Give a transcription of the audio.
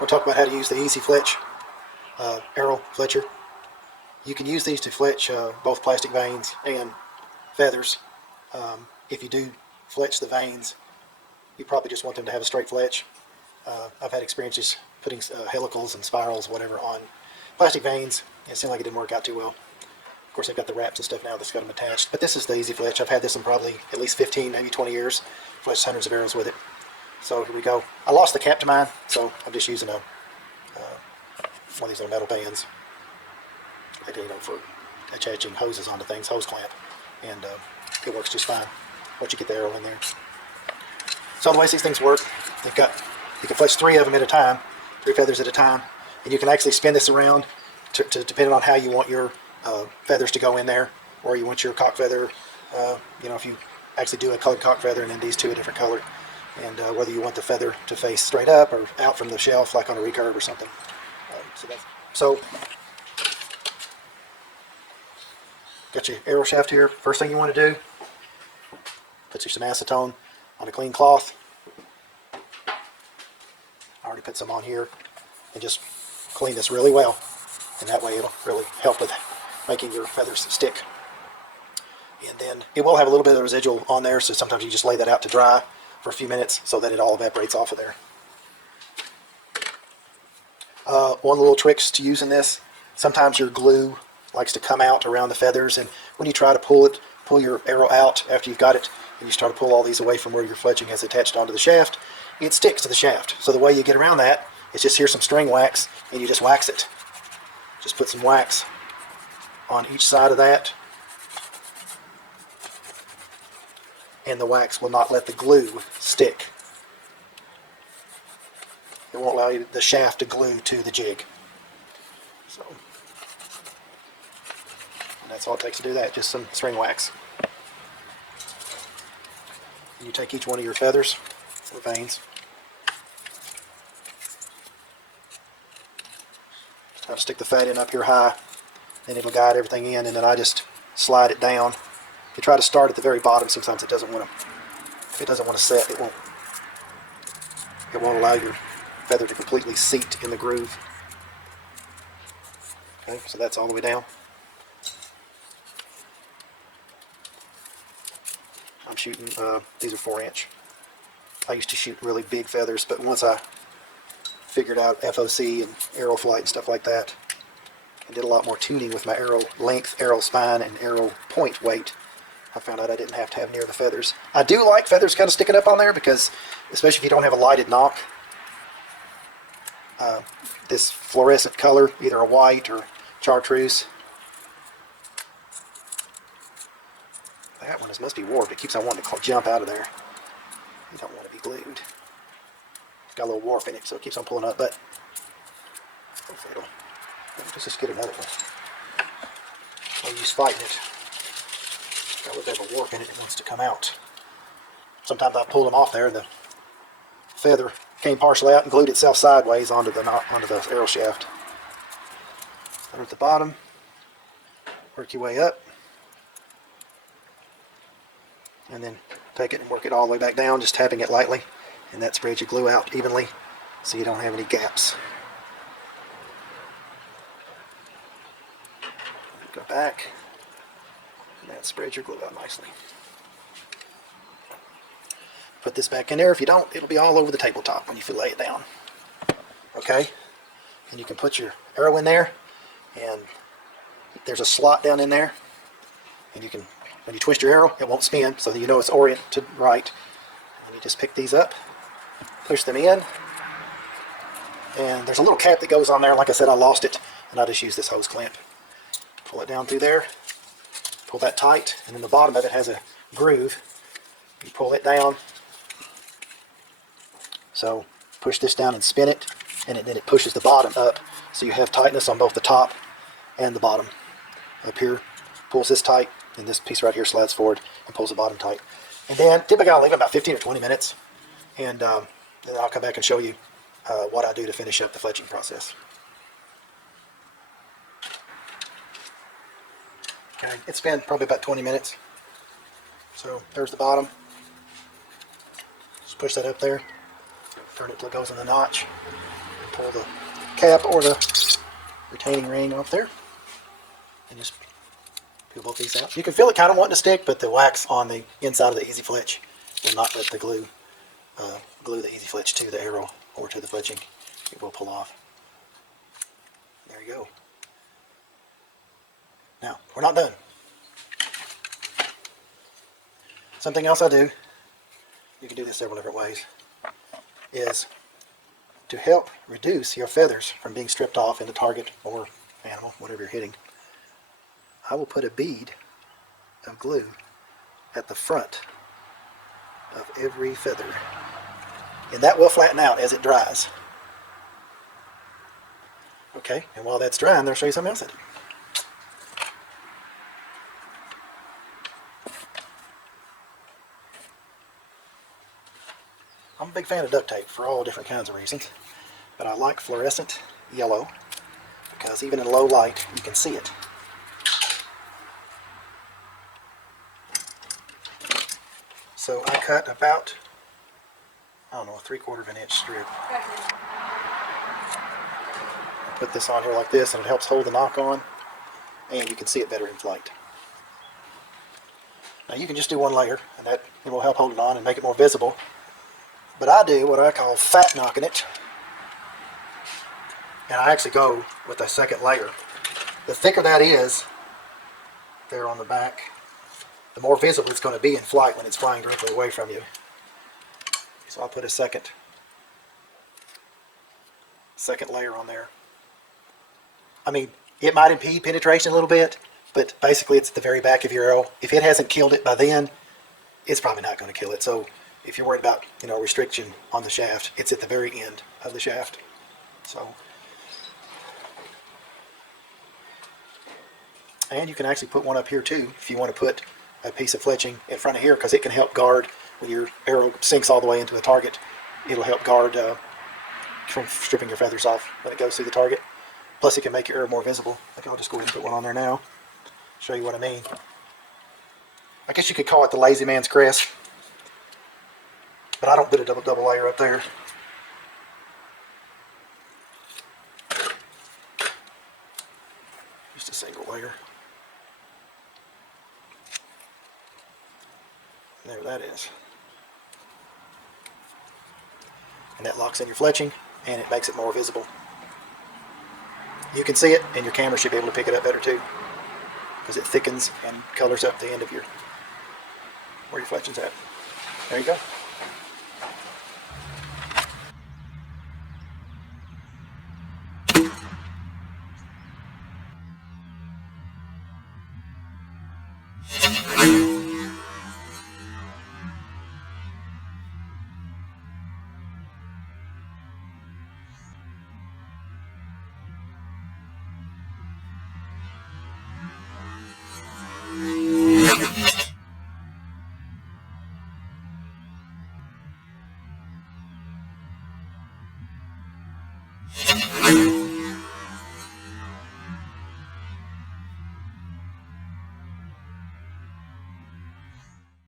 We'll talk about how to use the Easy Fletch arrow Fletcher. You can use these to fletch both plastic veins and feathers. If you do fletch the veins, you probably just want them to have a straight fletch. I've had experiences putting helicals and spirals, whatever, on plastic veins. It seemed like it didn't work out too well. Of course, they've got the wraps and stuff now that's got them attached. But this is the Easy Fletch. I've had this in probably at least 15, maybe 20 years. Fletched hundreds of arrows with it. So here we go. I lost the cap to mine, so I'm just using one of these little metal bands, like, for attaching hoses onto things, hose clamp, and it works just fine once you get the arrow in there. So the way these things work, you can fletch 3 of them at a time, 3 feathers at a time, and you can actually spin this around depending on how you want your feathers to go in there, or you want your cock feather, if you actually do a colored cock feather and then these two a different color, and whether you want the feather to face straight up or out from the shelf like on a recurve or something. So got your arrow shaft here. First thing you want to do, put some acetone on a clean cloth. I already put some on here, and just clean this really well, and that way it'll really help with making your feathers stick. And then it will have a little bit of residual on there, so sometimes you just lay that out to dry for a few minutes so that it all evaporates off of there. One of the little tricks to using this, sometimes your glue likes to come out around the feathers, and when you try to pull your arrow out after you've got it, and you start to pull all these away from where your fletching has attached onto the shaft, it sticks to the shaft. So the way you get around that is just here's some string wax, and you just wax it. Just put some wax on each side of that, and the wax will not let the glue stick. It won't allow the shaft to glue to the jig. So, and that's all it takes to do that, just some string wax. And you take each one of your feathers or veins, just try to stick the fat in up here high, and it'll guide everything in, and then I just slide it down. If you try to start at the very bottom, sometimes it doesn't want to. If it doesn't want to set, it won't allow your feather to completely seat in the groove. Okay, so that's all the way down. I'm shooting, these are 4-inch. I used to shoot really big feathers, but once I figured out FOC and arrow flight and stuff like that, and did a lot more tuning with my arrow length, arrow spine, and arrow point weight, I found out I didn't have to have near the feathers. I do like feathers kind of sticking up on there because, especially if you don't have a lighted nock, this fluorescent color, either a white or chartreuse, that one must be warped. It keeps on wanting to jump out of there. You don't want to be glued. It's got a little warp in it, so it keeps on pulling up, but hopefully let's just get another one. I'll use fighting it. Got a little bit of a warp in it, it wants to come out. Sometimes I pulled them off there and the feather came partially out and glued itself sideways onto the arrow shaft. Start at the bottom, work your way up, and then take it and work it all the way back down, just tapping it lightly, and that spreads your glue out evenly so you don't have any gaps. Go back, and that spreads your glue out nicely. Put this back in there. If you don't, it'll be all over the tabletop when you lay it down. Okay? And you can put your arrow in there, and there's a slot down in there, and you can, when you twist your arrow, it won't spin, so that you know it's oriented right. And you just pick these up, push them in, and there's a little cap that goes on there. Like I said, I lost it, and I just use this hose clamp. Pull it down through there, pull that tight, and then the bottom of it has a groove. You pull it down. So push this down and spin it, and then it pushes the bottom up, so you have tightness on both the top and the bottom. Up here, pulls this tight, and this piece right here slides forward and pulls the bottom tight. And then typically I'll leave it about 15 or 20 minutes, and then I'll come back and show you what I do to finish up the fletching process. Okay, it's been probably about 20 minutes. So there's the bottom. Just push that up there. Turn it till it goes in the notch. pull the cap or the retaining ring off there and just peel both these out. You can feel it kind of wanting to stick, but the wax on the inside of the Easy Fletch will not let the glue glue the Easy Fletch to the arrow or to the fletching. It will pull off. There you go. Now, we're not done. Something else I do, you can do this several different ways, is to help reduce your feathers from being stripped off in the target or animal, whatever you're hitting. I will put a bead of glue at the front of every feather, and that will flatten out as it dries. Okay, and while that's drying, I'll show you something else I do. I'm a big fan of duct tape for all different kinds of reasons, but I like fluorescent yellow because even in low light you can see it. So I cut about, I don't know, a 3/4 inch strip. I put this on here like this and it helps hold the knock on, and you can see it better in flight. Now you can just do one layer and that it will help hold it on and make it more visible. But I do what I call fat knocking it, and I actually go with a second layer. The thicker that is there on the back, the more visible it's going to be in flight when it's flying directly away from you. So I'll put a second layer on there. I mean, it might impede penetration a little bit, but basically it's at the very back of your arrow. If it hasn't killed it by then, it's probably not going to kill it. So if you're worried about, restriction on the shaft, it's at the very end of the shaft. So, and you can actually put one up here too if you want to put a piece of fletching in front of here, because it can help guard when your arrow sinks all the way into the target. It'll help guard from stripping your feathers off when it goes through the target. Plus it can make your arrow more visible. I think I'll just go ahead and put one on there now, show you what I mean. I guess you could call it the lazy man's crest, but I don't put a double layer up there. Just a single layer. And there that is. And that locks in your fletching and it makes it more visible. You can see it, and your camera should be able to pick it up better too, because it thickens and colors up the end of where your fletching's at. There you go.